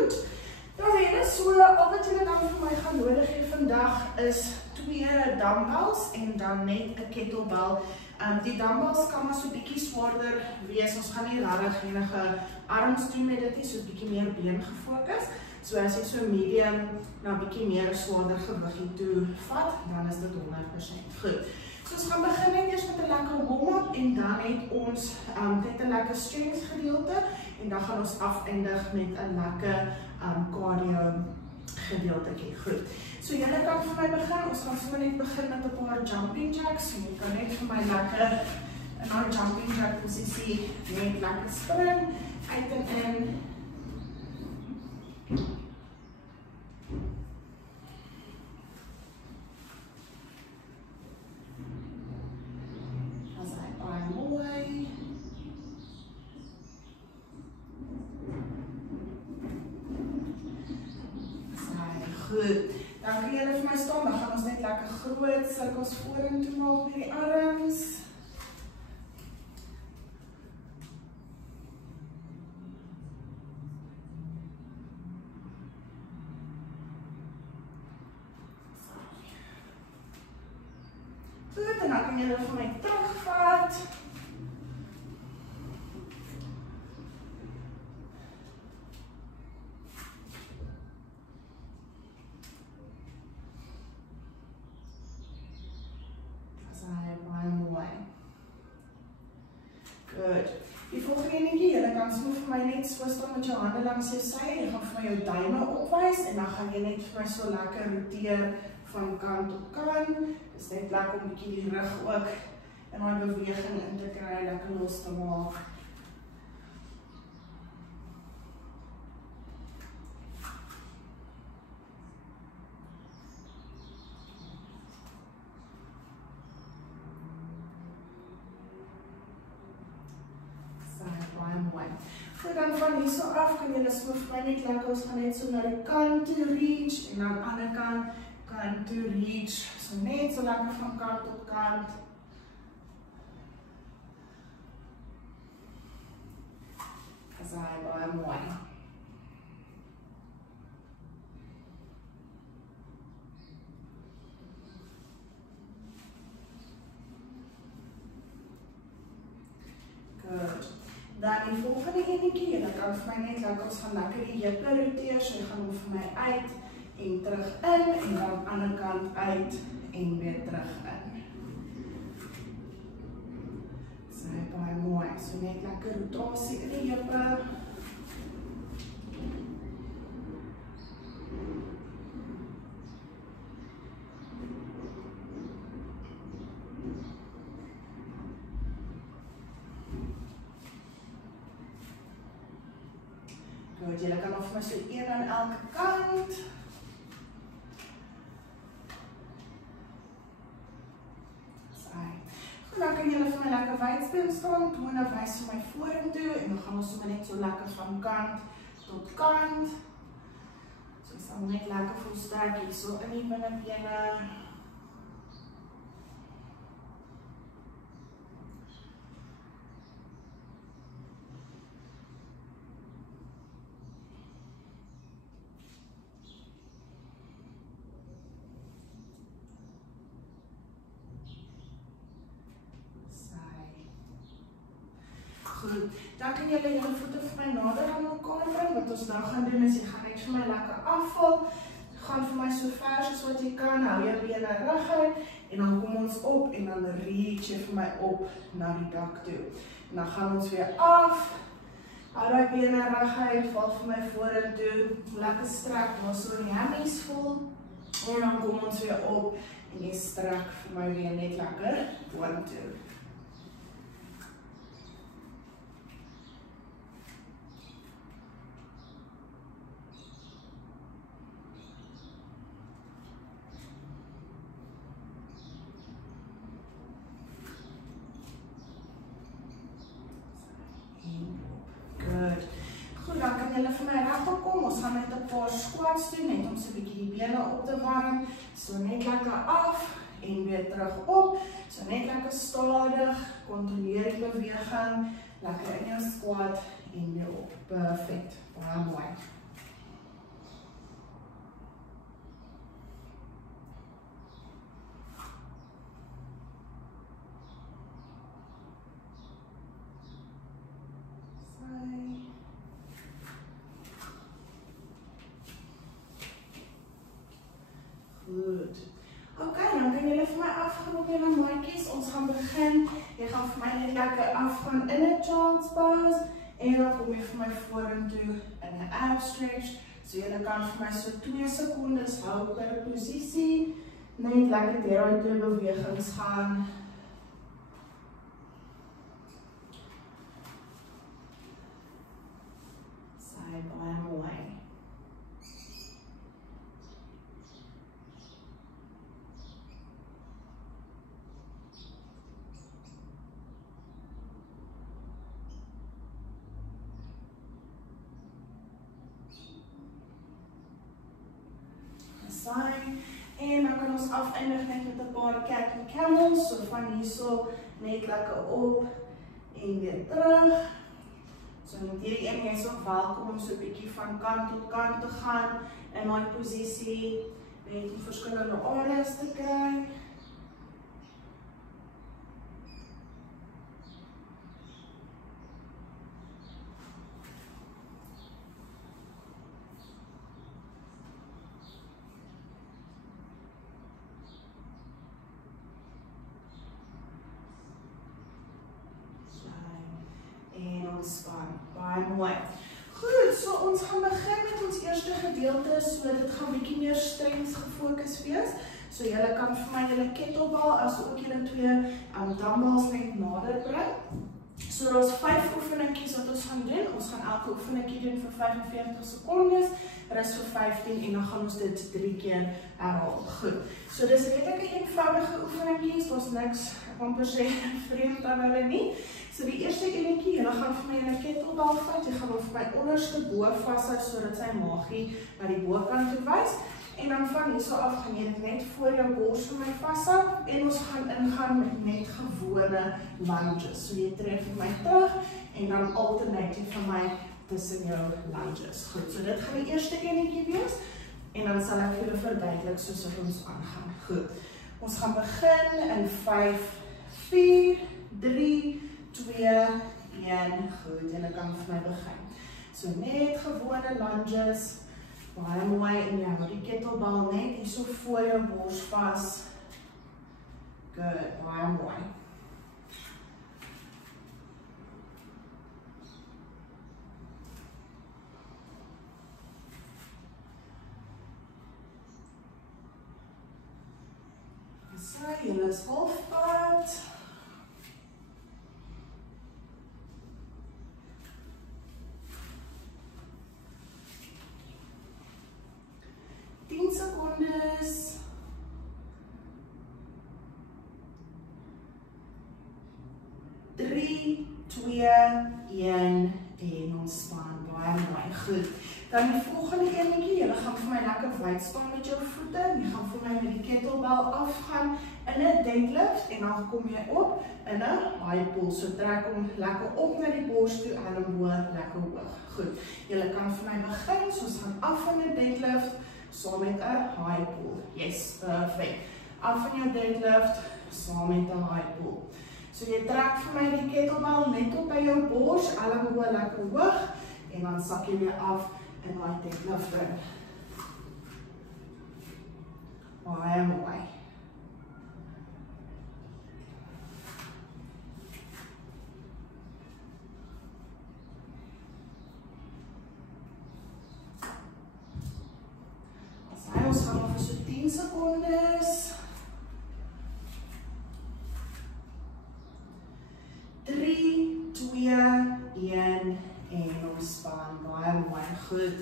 Goed, dan is so, al wat julle dan vir my gaan nodig hê vandag is 2 dumbbells en dan net 'n kettlebell. Die dumbbells kan maar so bietjie swaarder wees. Ons gaan nie regtig enige arms doen met dit nie, so bietjie meer been gefokus. So as jy so medium na bietjie meer swaarder gewiggie toe vat, dan is dit 100% goed. So ons gaan begin net eers met 'n lekker warm-up en dan het ons net 'n lekker strength gedeelte en dan gaan ons afeindig met 'n lekker cardio gedeeltetjie. Goed. So julle kan vir my begin. Ons gaan sommer net begin met 'n paar jumping jacks. Jy kan net vir my lekker in haar jumping jack posisie net lekker spring uit en in. As hy baie mooi. Goed, dan kan julle vir my staan, dan gaan ons net lekker groot sirkels vorentoe maak met die arms. Goed, en dan kan julle vir my terugvat. Good. Die volgende enetjie, julle kan so vir my net so staan met jou hande langs jou sy, jy gaan vir my jou duime opwys en dan gaan jy net vir my so lekker roteer van kant tot kant. Dis net lekker om bietjie die rug ook in daai beweging in te kry, lekker los te maak. Goed, dan van hierso af kan julle so vir my net lekker, ons gaan net so na die kant toe reach en aan die ander kant toe reach. So net so lekker van kant tot kant. As hy baie mooi. Good. Dan die volgende enetjie, julle kan vir my net lekker, ons gaan lekker die heupe roteer, so jy gaan hom vir my uit en terug in, en dan aan die ander kant uit en weer terug in. So baie mooi, so net lekker rotasie in die heupe. Goed, julle kan nog vir my so 1 aan elke kant. Goed, dan kan julle vir my lekker wydspeen staan, tone wys vir my vorentoe en dan gaan ons sommer net so lekker van kant tot kant. So ons sal net lekker voel sterk hier so in die binnebene. Goed, dan kan julle julle voete vir my nader aan mekaar bring. Wat ons nou gaan doen is, jy gaan net vir my lekker afval. Gaan vir my so ver soos wat jy kan, hou jou bene reguit en dan kom ons op en dan reach jy vir my op na die dak toe. En dan gaan ons weer af. Hou die bene reguit, val vir my vorentoe, lekker strek, waar so die hammies voel. En dan kom ons weer op en jy strek vir my weer net lekker vorentoe. Dan kan julle vir my regop kom, ons gaan met 'n paar squats doen, net om so 'n bietjie die bene op te warm, so net lekker af en weer terug op, so net lekker stadig, kontroleer die beweging, lekker in jou squat en weer op, perfect, baie mooi. kan julle vir my afgaan op julle maatjies. Ons gaan begin. Jy gaan vir my net lekker afgaan in 'n child's pose en dan kom jy vir my vorentoe in 'n ab stretch. So julle kan vir my so 2 sekondes hou per posisie. Net lekker deur daai 2 bewegings gaan. Sy baie mooi. En dan kan ons afeindig net met 'n paar cat and camels, so van hierso net lekker op en weer terug. So met hierdie een jy is ook welkom om so 'n bietjie van kant tot kant te gaan in daai posisie, net in verskillende areas te kry. Ontspan, baie mooi. Goed, so ons gaan begin met ons eerste gedeelte, so dit gaan bietjie meer strength gefokus wees. So julle kan vir my julle kettlebell as ook julle 2 dumbbells net nader bring. So daar's 5 oefeningkies wat ons gaan doen. Ons gaan elke oefeningkie doen vir 45 sekondes, rus vir 15 en dan gaan ons dit 3 keer herhaal. Goed. So dis redelike eenvoudige oefeningkies, daar's niks, ek kan per se vreemd aan hulle nie. So die eerste enetjie, julle gaan vir my julle kettlebell vat, jy gaan hom vir my onderste bo vashou sodat sy maagie na die bokant toe wys. En dan van hierso af gaan jy dit net voor jou bors vir my vashou en ons gaan ingaan met net gewone lunges. So jy trek vir my terug en dan alternate jy vir my tussen jou lunges. Goed, so dit gaan die eerste enetjie wees en dan sal ek julle verduidelik soos wat ons aangaan. Goed. Ons gaan begin in 5, 4, 3, 2, 1. Goed, en dan kan vir my begin. So net gewone lunges. Baie mooi en jy hou die kettlebell net hier so voor jou bors vas. Good, baie mooi. So, julle is halfpad. Secondes. 3, 2, 1 en ontspan. Baie mooi. Goed. Dan die volgende enetjie, julle gaan vir my lekker wyd staan met jou voete. Jy gaan vir my met die kettlebell afgaan in 'n deadlift en dan kom jy op in 'n high pull. So trek hom lekker op na die bors toe en dan bo lekker hoog. Goed. Julle kan vir my begin, so ons gaan af van 'n deadlift. Saam met 'n high pull. Yes, perfect. Af van jou deadlift, saam met 'n high pull. So jy trek vir my die kettlebell net op by jou bors, elmboog lekker hoog en dan sak jy weer af in daai deadlift in. Baie mooi. Ons gaan nog so 10 secondes. 3, 2, 1 en ontspan. Baie mooi. Goed.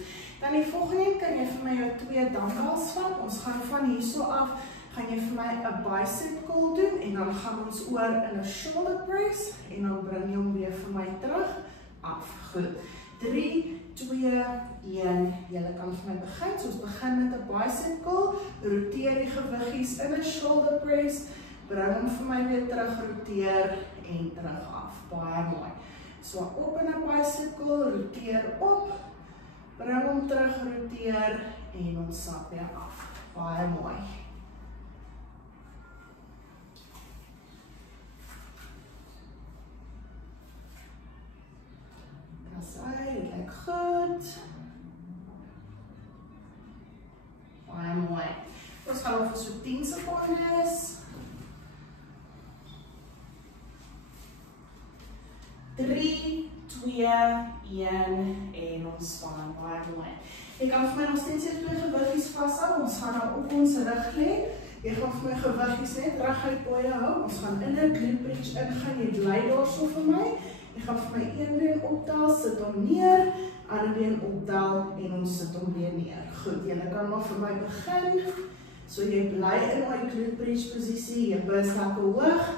Dan die volgende kan jy vir my jou 2 dumbbells vat. Ons gaan van hierso af, gaan jy vir my 'n bicep curl doen en dan gaan ons oor in 'n shoulder press en dan bring jy hom weer vir my terug af. Goed. 3, 2, 1. Julle kan vir my begin. So ons begin met 'n bicep curl. Roteer die gewiggies in 'n shoulder press. Bring hom vir my weer terug, roteer en terug af. Baie mooi. So op in 'n bicep curl, roteer op. Bring hom terug, roteer en ons sak weer af. Baie mooi. Dit lyk goed. Baie mooi. Ons gaan gaan vir so 10 sekondes. 3, 2, 1 en ontspan, baie mooi. Jy kan vir my nog steeds hier 2 gewiggies vashou, ons gaan nou op ons rug lê. Jy gaan vir my gewiggies net reguit by jou hou, ons gaan in 'n glute bridge ingaan, jy bly daarso vir my. Jy gaan vir my een been optel, sit hom neer, ander been optel en ons sit hom weer neer. Goed, jy kan maar vir my begin. So jy bly in daai glute bridge posisie, jy is lekker hoog.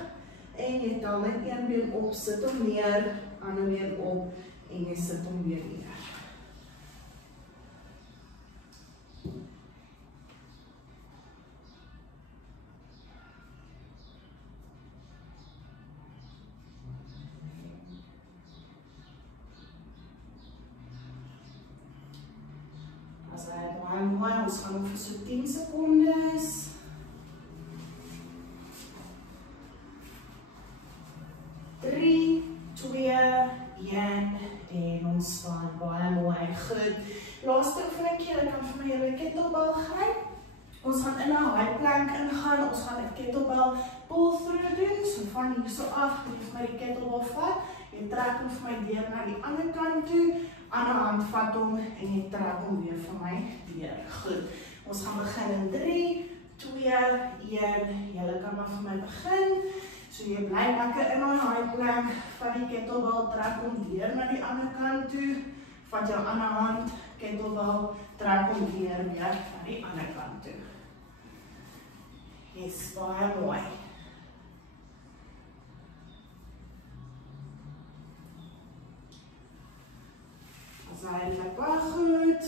En jy tel net een been op, sit hom neer, ander been op en jy sit hom weer neer. As hy baie mooi, ons gaan vir so 10 sekondes. 3, 2, 1 en ontspan, baie mooi, goed. Laaste oefeningkie, jy kan vir my julle kettlebell gryp. Ons gaan in 'n high plank ingaan, ons gaan 'n kettlebell pull through doen, so van hier so af, jy vir my die kettlebell vat, jy trek hom vir my deur na die ander kant toe, ander hand vat hom en jy trek hom weer vir my deur, goed. Ons gaan begin in 3, 2, 1, julle kan maar vir my begin. So jy bly lekker in die high plank, van die kettlebell, trek hom deur na die ander kant toe, vat jou ander hand, kettlebell, trek hom weer na die ander kant toe. Yes, baie mooi. As hy lyk baie goed.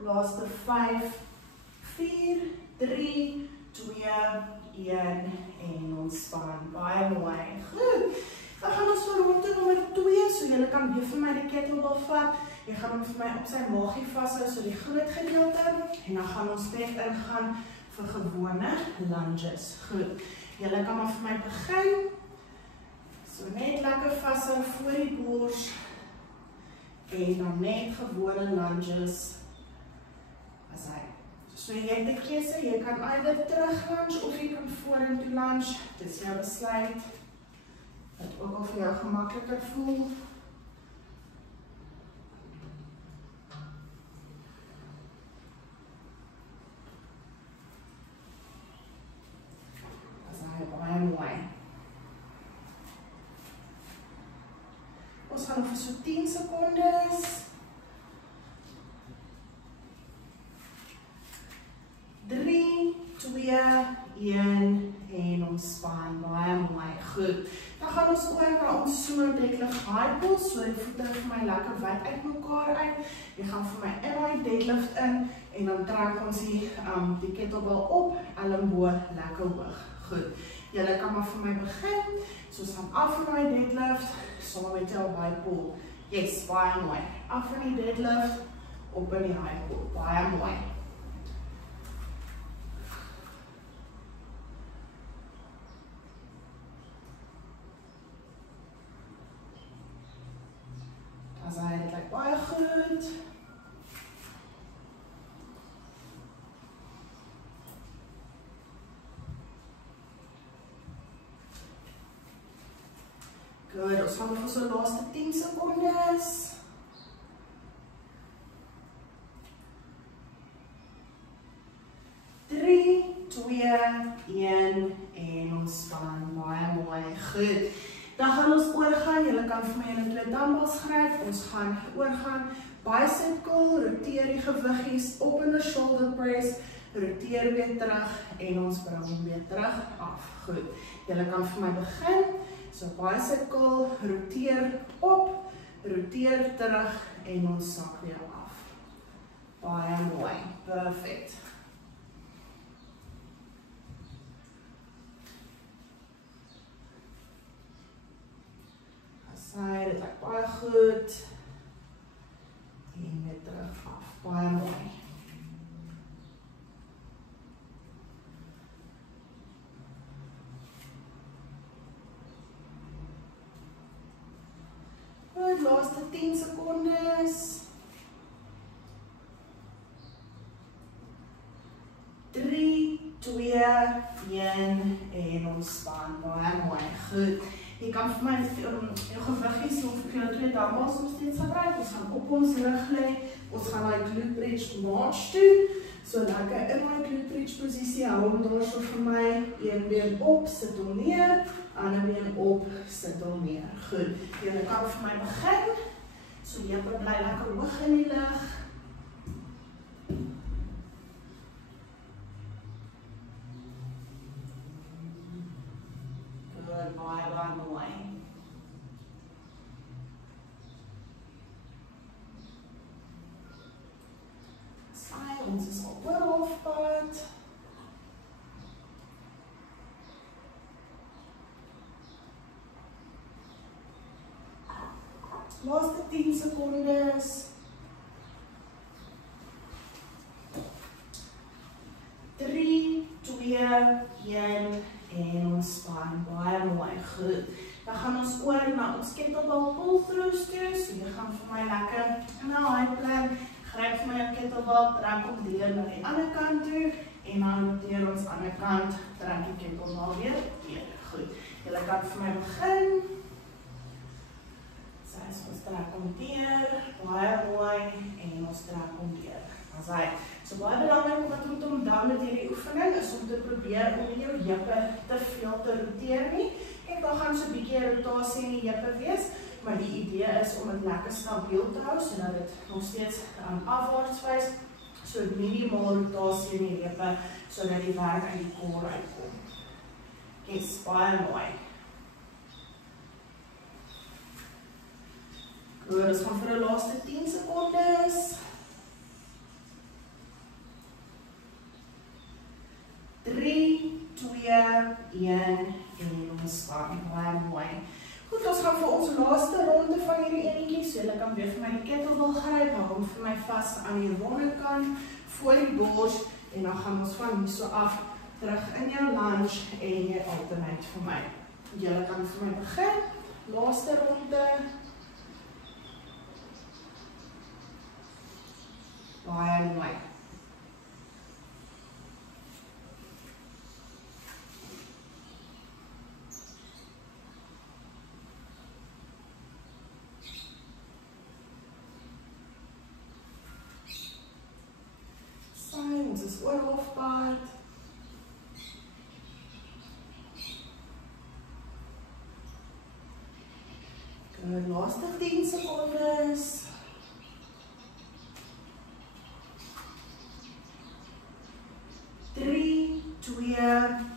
Laaste 5, 4, 3, 2, 1 en ontspan. Baie mooi. Goed. Dan gaan ons vir ronde nommer 2, so julle kan weer vir my die kettlebell vat. Jy gaan hom vir my op sy maagie vashou, so die groot gedeelte. En dan gaan ons net ingaan vir gewone lunges. Goed. Julle kan maar vir my begin. So net lekker vashou voor die bors. En dan net gewone lunges. So jy het 'n keuse, jy kan either terug lunge of jy kan vorentoe lunge. Dis jou besluit. Wat ook al vir jou gemakliker voel. As hy baie mooi. Ons gaan vir so 10 sekondes. 3, 2, 1 en ontspan, baie mooi, goed. Dan gaan ons oor na ons so deadlift high pull, so die voete vir my lekker wyd uit mekaar uit. Jy gaan vir my in die deadlift in en dan trek ons die kettlebell op, elmboog lekker hoog. Goed. Julle kan maar vir my begin. So ons gaan af van die deadlift, saam met jou high pull. Yes, baie mooi. Af van die deadlift, op in die high pull, baie mooi. As hy dit lyk baie goed. Goed, ons gaan vir so laaste 10 sekondes. 3, 2, 1 en ontspan, baie mooi, goed. Dan gaan ons oorgaan, julle kan vir my julle 2 dumbbells gryp, ons gaan oorgaan, bicep curl, roteer die gewiggies op in 'n shoulder press, roteer weer terug en ons bring hom weer terug af. Goed, julle kan vir my begin, so bicep curl, roteer op, roteer terug en ons sak weer af. Baie mooi, perfect. Dit lyk baie goed. En weer terug af. Baie mooi. Goed, laaste 10 sekondes. 3, 2, 1 en ontspan. Baie mooi. Goed. Jy kan vir my jou gewiggies of vir jou 2 dumbbells nog steeds gebruik. Ons gaan op ons rug lê. Ons gaan daai glute bridge march doen. So lekker in my glute bridge posisie. Hou hom daar so vir my. Een been op, sit hom neer. Ander been op, sit hom neer. Goed. Jy kan vir my begin. So jy bly lekker hoog in die lug. Good, baie mooi. Ons is op oor halfpad. Laaste 10 sekondes. 3, 2, 1 en ontspan. Baie mooi. Goed. Dan gaan ons oor na ons kettlebell pull-throughs toe. So jy gaan vir my lekker in 'n high plank. Gryp vir my 'n kettlebell, trek hom deur na die ander kant toe en dan deur ons ander kant trek die kettlebell weer deur. Goed. Julle kan vir my begin. So ons trek hom deur, baie mooi en ons trek hom deur. Asai. So baie belangrik wat moet onthou met hierdie oefening is om te probeer om nie jou heupe te veel te roteer nie. Kyk, daar gaan so 'n bietjie rotasie in die heupe wees. Maar die idee is om dit lekker stabiel te hou, sodat dit nog steeds afwaarts wys, so minimaal rotasie in die heupe, sodat die werk uit die core uitkom. Yes, baie mooi. Goed, ons gaan vir die laaste 10 sekondes. 3, 2, 1 en ontspan. Baie mooi. Goed, ons gaan vir ons laaste ronde van hierdie enetjie, so julle kan weer vir my die kettlebell gryp, hou hom vir my vas aan die ronde kant, voor die bors, en dan gaan ons van hier so af, terug in jou lunge, en jy alternate vir my. Julle kan vir my begin, laaste ronde. Baie mooi. Ons is oor halfpad. Good, laaste 10 sekondes. 3, 2,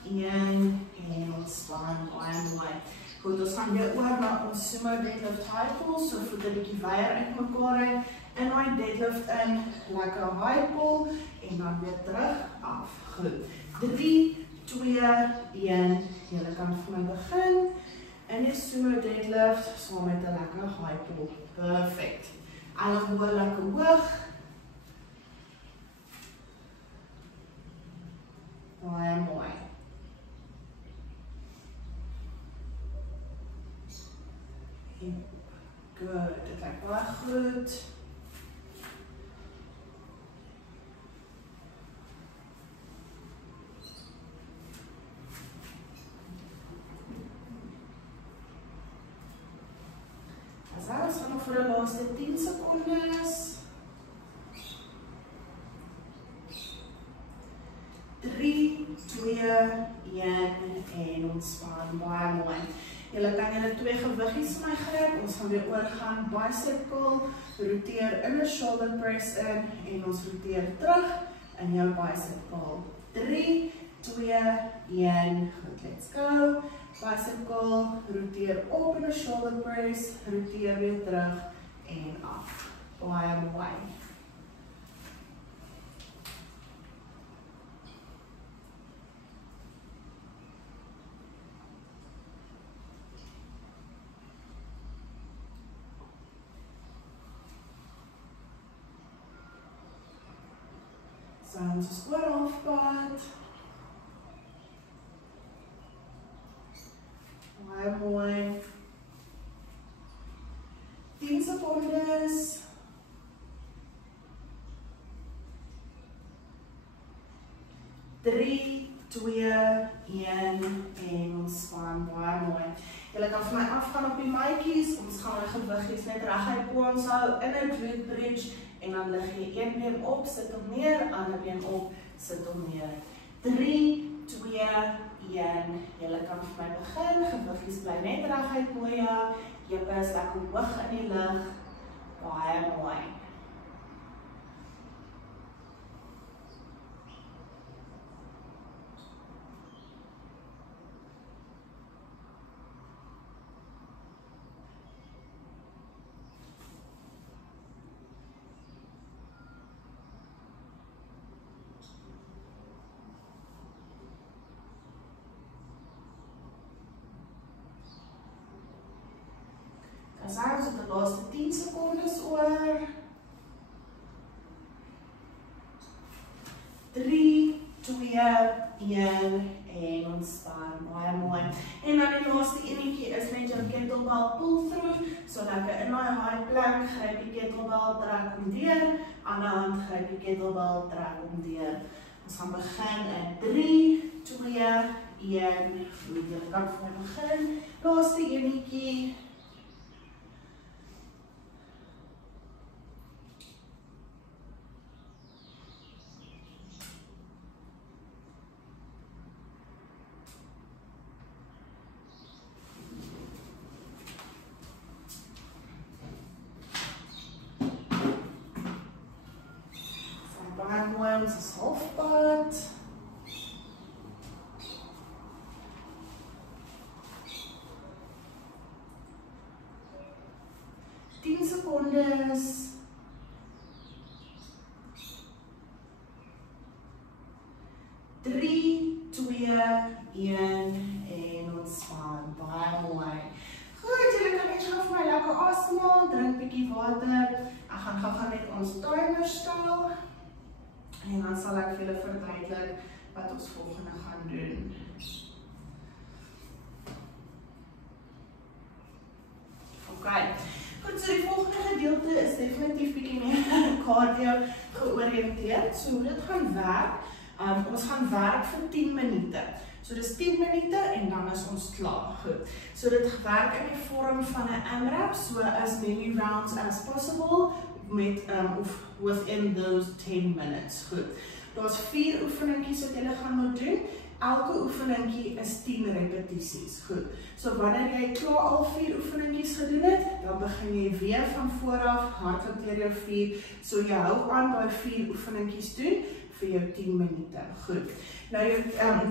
1 en ontspan. Baie mooi. Goed, ons gaan weer oor na ons sumo deadlift high pull, so voet 'n bietjie weier uit mekaar uit. In daai deadlift in, lekker high pull en dan weer terug af. Goed. 3, 2, 1. Julle kan vir my begin. In die sumo deadlift, saam met 'n lekker high pull. Perfect. Elmboog lekker hoog. Baie mooi. Good, dit lyk baie goed. Ons gaan nog vir die laaste 10 sekondes. 3, 2, 1 en ontspan. Baie mooi. Julle kan julle 2 gewiggies vir my gryp. Ons gaan weer oorgaan bicep curl, roteer in 'n shoulder press in en ons roteer terug in jou bicep curl. 3, 2, 1. Goed, let's go. Bicep curl, roteer op in 'n shoulder press, roteer weer terug en af. Baie mooi. So, ons is oor halfpad. Baie mooi. 10 3, 2, 1 en ontspan, baie mooi. Julle kan vir my afgaan op die maatjies, ons gaan my gewiggies net reguit bo ons hou in 'n glute bridge en dan lig jy een been op, sit hom neer, ander been op, sit hom neer. 3, 2, 1. Julle kan vir my begin, gewiggies bly net reguit bo jou, heupe is lekker hoog in die lug, baie mooi. Ons het die laaste 10 sekondes oor. 3, 2, 1 en ontspan, baie mooi. En dan die laaste enetjie is net jou kettlebell pull through, so lekker in daai high plank, gryp die kettlebell, trek hom deur, ander hand gryp die kettlebell, trek hom deur. Ons gaan begin in 3, 2, 1, goed, jy kan vir my begin, laaste enetjie. Ons is halfpad. Tien sekondes. 3, 2, 1 en ontspan. Baie mooi. Goed, julle kan net gou vir my lekker asemhaal, drink bietjie water. Ek gaan gou net ons timer stel. En dan sal ek vir julle verduidelik wat ons volgende gaan doen. Okay. Goed, so die volgende gedeelte is definitief bietjie meer cardio georiënteerd. So hoe dit gaan werk, ons gaan werk vir 10 minute. So dis 10 minute en dan is ons klaar. Goed. So dit werk in die vorm van 'n AMRAP, so as many rounds as possible met of within those 10 minutes. Goed. Daar's 4 oefeningkies wat julle gaan moet doen. Elke oefeningkie is 10 repetisies. Goed. So wanneer jy klaar al 4 oefeningkies gedoen het, dan begin jy weer van voor af, hardloop deur jou 4. So jy hou aan by 4 oefeningkies doen vir jou 10 minute. Goed. Nou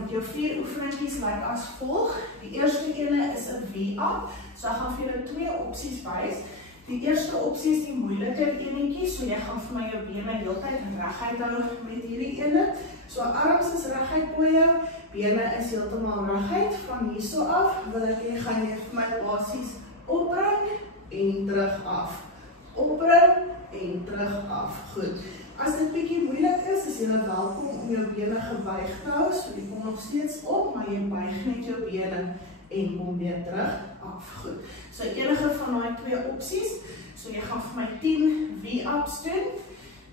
jou 4 oefeningkies lyk as volg. Die eerste ene is 'n V-up. So ek gaan vir julle 2 opsies wys. Die eerste opsie is die moeiliker enetjie, so jy gaan vir my jou bene heeltyd reguit hou met hierdie ene. So arms is reguit bo jou, bene is heeltemal reguit. Van hierso af wil ek hê gaan jy vir my basies opbring en terug af. Opbring en terug af. Goed. As dit bietjie moeilik is jy welkom om jou bene gebuig te hou, so jy kom nog steeds op, maar jy buig net jou bene en kom weer terug af. Goed. So enige van daai 2 opsies. So jy gaan vir my 10 V-ups doen.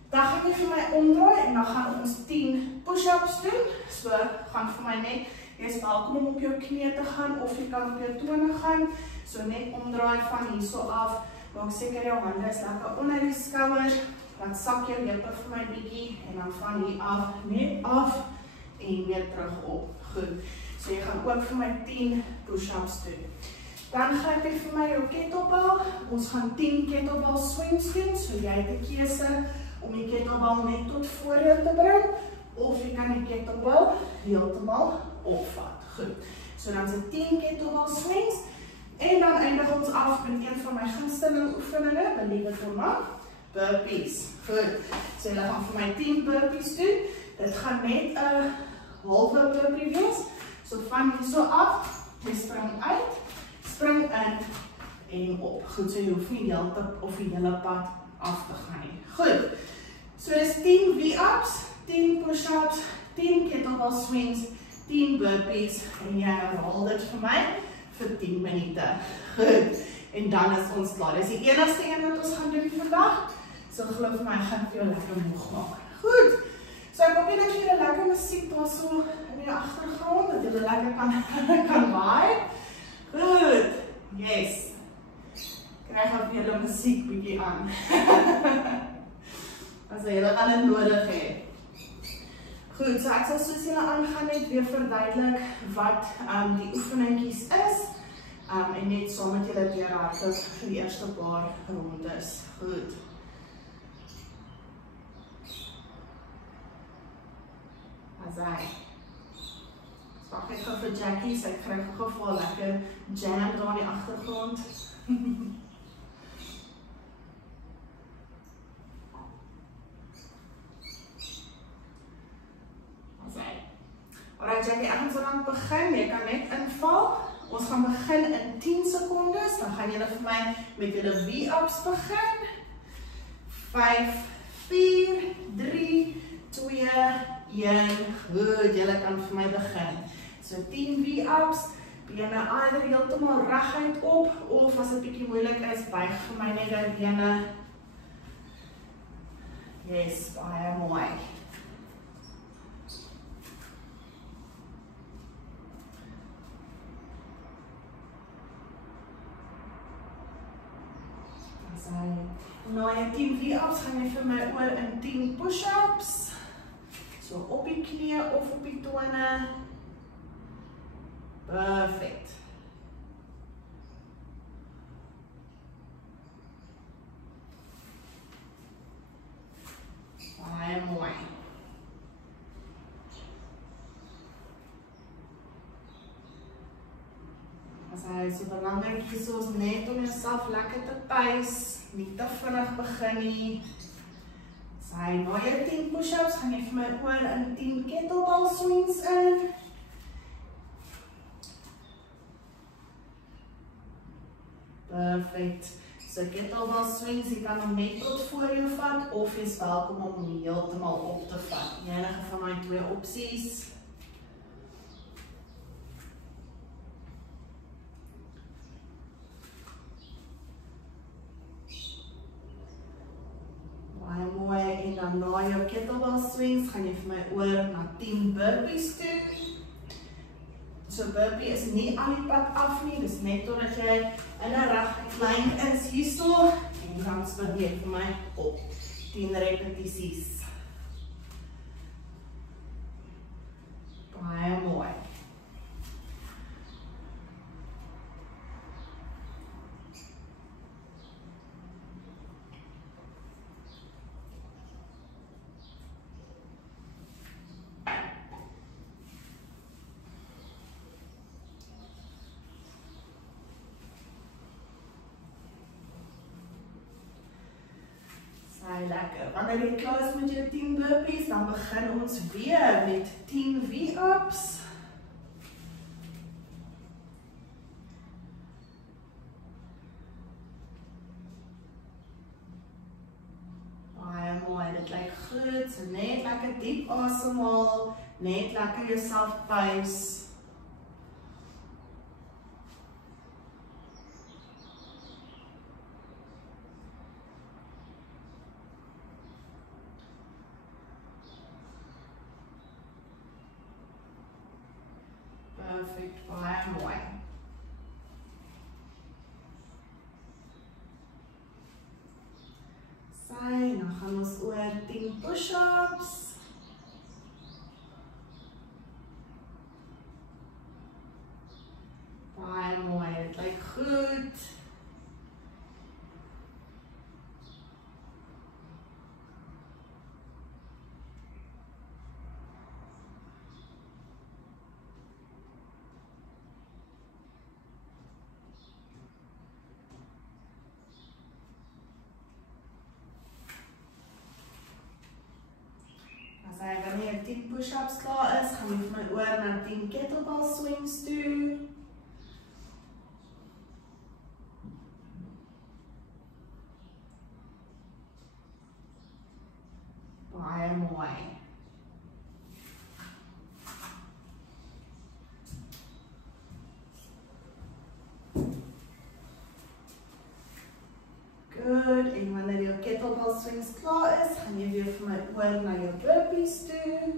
Dan gaan jy vir my omdraai en dan gaan ons 10 push-ups doen. So gaan vir my net, jy is welkom om op jou knie te gaan of jy kan op jou tone gaan. So net omdraai van hierso af. Maak seker jou hande is lekker onder die skouers. Dan sak jou heupe vir my bietjie en dan van hier af net af en weer terug op. Goed. So jy gaan ook vir my 10 push-ups doen. Dan gaan jy vir my jou kettlebell. Ons gaan 10 kettlebell swings doen. So jy het 'n keuse om die kettlebell net tot voor jou te bring of jy kan die kettlebell heeltemal opvat. Goed. So dan is dit 10 kettlebell swings en dan eindig ons af met een van my gunsteling oefeninge, believe it or not, burpees. Goed. So jy gaan vir my 10 burpees doen. Dit gaan net 'n halwe burpee wees. So van hierso af, jy spring uit, spring in en op. Goed, so jy hoef nie die hele pad af te gaan nie. Goed, so dis 10 V-ups, 10 push-ups, 10 kettlebell swings, 10 burpees en jy herhaal dit vir my vir 10 minute. Goed, en dan is ons klaar. Dis die enigste een wat ons gaan doen vandag. So glo vir my, gaan vir jou lekker moeg maak. Goed, So ek hoop dat jy 'n lekker musiek daar so in die agtergrond, dat jy lekker kan waai. Goed. Yes. Krijg op julle musiek bietjie aan. As julle gaan dit nodig hê. Goed, so ek sal soos julle aangaan net weer verduidelik wat die oefeningkies is. En net saam met julle deurhardloop vir die eerste paar rondes. Goed. Asai. Wag ek gou vir Jackie, sy kry gou 'n lekker jam daar in die agtergrond. Alright Jackie, ek gaan so lank begin, jy kan net inval. Ons gaan begin in 10 sekondes, dan gaan julle vir my met julle V-ups begin. 5, 4, 3, 2, 1, goed, julle kan vir my begin. So 10 V-ups, bene either heeltemal reguit op, of as dit bietjie moeilik is, buig vir my net die bene. Yes, baie mooi. Na jou 10 V-ups gaan jy vir my oor in 10 push-ups. So op die knie of op die tone. Perfect. Baie mooi. Hy is so belangrik hier soos net om jouself lekker te pace, nie te vinnig begin nie. Sy na jou 10 push-ups gaan jy vir my oor in 10 kettlebell swings in. Perfect. So kettlebell swings, jy kan hom net tot voor jou vat of jy is welkom om hom heeltemal op te vat. Enige van my 2 opsies. Baie mooi, en dan na jou kettlebell swings gaan jy vir my oor na 10 burpees toe. So burpee is nie al die pad af nie, dis net totdat jy in 'n regte lyn is hierso, en dan spring jy vir my op 10 repetisies. Baie mooi. Lekker. Wanneer jy klaar is met jou 10 burpees, dan begin ons weer met 10 V-ups. Baie mooi, dit lyk goed. So net lekker diep asemhaal, net lekker jouself pace. Perfect, baie mooi. Sy, dan gaan ons oor 10 push-ups. Baie mooi, dit lyk goed. As hy wanneer 10 push-ups klaar is, gaan jy vir my oor na 10 kettlebell swings toe. Baie mooi. Good, en wanneer jou kettlebell kettlebell swings klaar is, gaan jy weer vir my oor na jou burpees toe.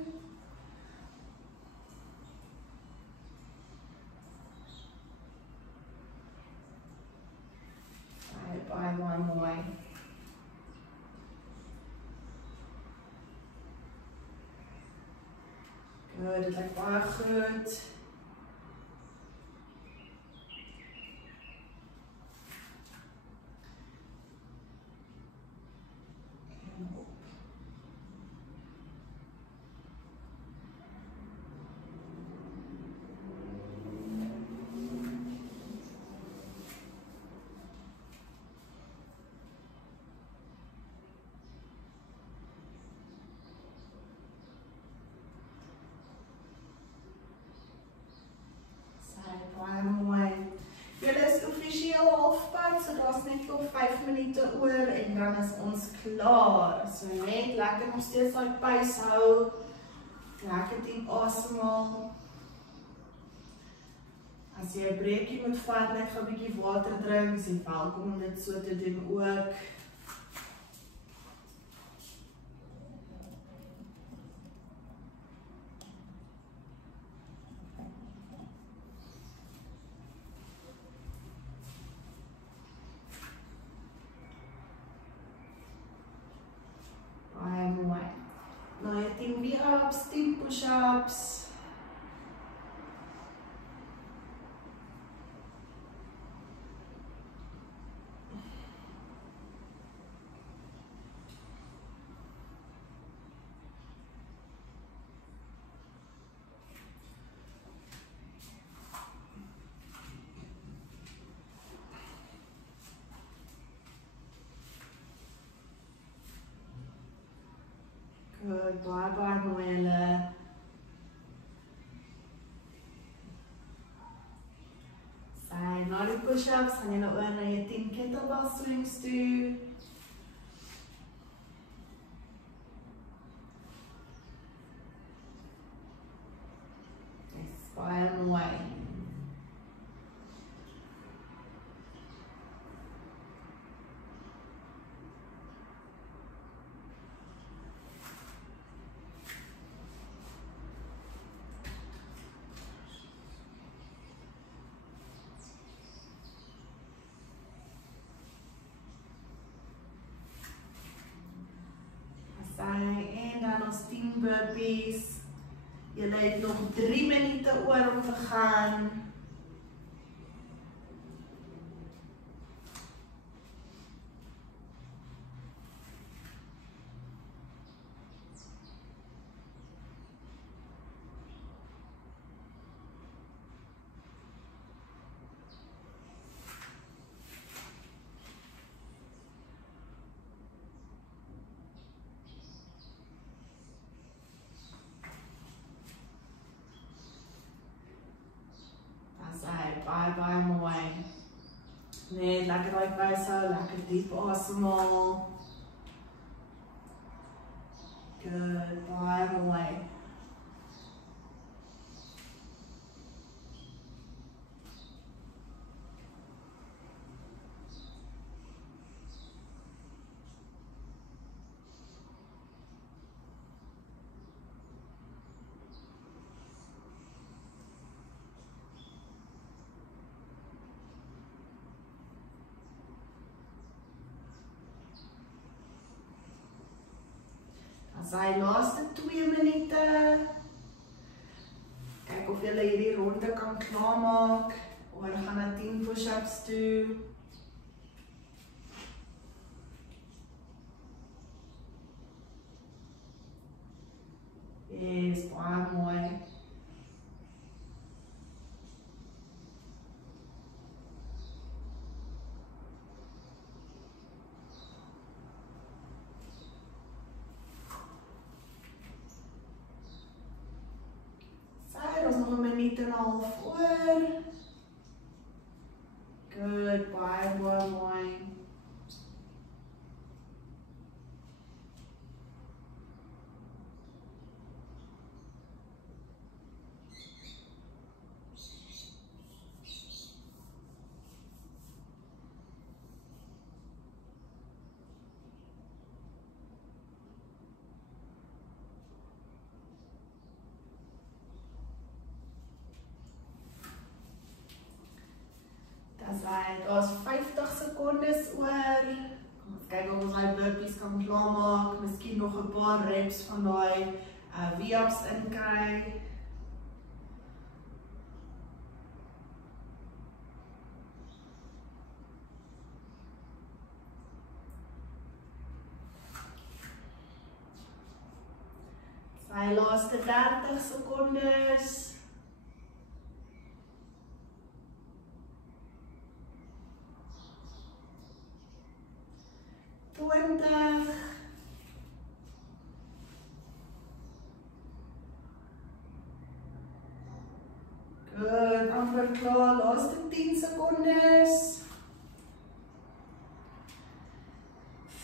Baie mooi. Goed, dit lyk baie goed. Baie mooi. Julle is offisieel halfpad, so daar's net nog 5 minute oor en dan is ons klaar. So net lekker nog steeds daai pace hou. Lekker diep asemhaal. As jy 'n breekie moet vat, net gou 'n bietjie water drink, is jy welkom om dit so te doen ook. Nou jy 10 V-ups, 10 push-ups. Goed, baie mooi julle. Na die push-ups gaan jy nou oor na jou 10 kettlebell swings toe. Dis baie mooi. En dan ons 10 burpees. Julle het nog 3 minute oor om te gaan. Baie mooi. Net lekker daai pace hou, lekker diep asemhaal. Good, baie mooi. Sy laaste 2 minute. Kyk of julle hierdie ronde kan klaarmaak. Oor gaan na 10 push-ups toe. Yes, baie mooi. Ons nog 'n minuut en 'n half oor. Good, baie mooi. As daar's 50 sekondes oor. Kom ons kyk of ons daai burpees kan klaarmaak. Miskien nog 'n paar reps van daai V-ups inkry. Sy laaste 30 sekondes. Good, amper klaar, laaste 10 sekondes.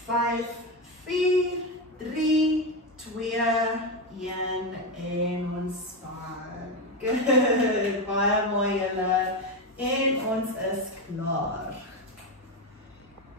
5, 4, 3, 2, 1 en ontspan. Good, baie mooi julle. En ons is klaar.